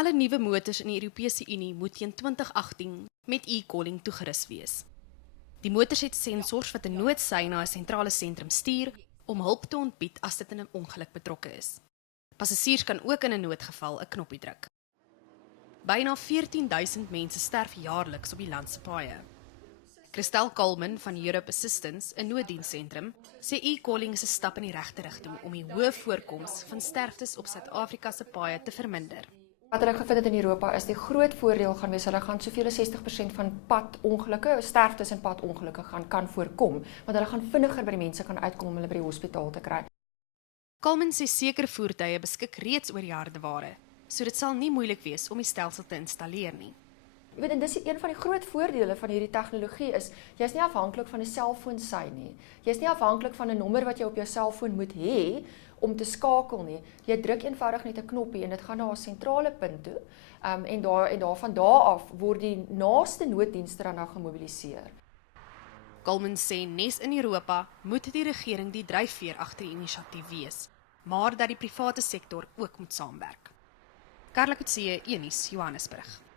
Alle nuwe motors in die Europese Unie moet teen 2018 met e-calling toegerus wees. Die motors het sensors wat 'n noodsein na 'n sentrale sentrum stuur om hulp te ontbied as dit in 'n ongeluk betrokke is. Passasiers kan ook in 'n noodgeval 'n knoppie druk. Byna 14,000 mense sterf jaarliks op die land se paaie. Christel Kalman van Europe Assistance, 'n nooddienssentrum, sê e-calling is 'n stap in die regte rigting om die hoë voorkoms van sterftes op Suid-Afrika se paaie te verminder. Wat hulle gevind het in Europa is die groot voordeel gaan wees, hulle gaan soveel as 60% van padongelukke, sterftes en padongelukke kan voorkom, want hulle gaan vinniger by die mense kan uitkom om hulle by die hospitaal te kry. Kalman sê sekere voertuie beskik reeds oor die hardeware, so dit sal nie moeilik wees om die stelsel te installeer nie. Jy weet, en dis een van die groot voordele van hierdie tegnologie is, jy's nie afhanklik van 'n selfoonsyn nie. Jy's nie afhanklik van 'n nommer wat jy op jou selfoon moet hê om te skakel nie. Jy druk eenvoudig net 'n knoppie en dit gaan na 'n sentrale punt toe. En van daar af word die naaste nooddienste dan nou gemobiliseer. Kalman sê nes in Europa moet die regering die dryfveer agter die inisiatief wees, maar dat die private sektor ook moet saamwerk. Karla Kutse, Unies, Johannesburg.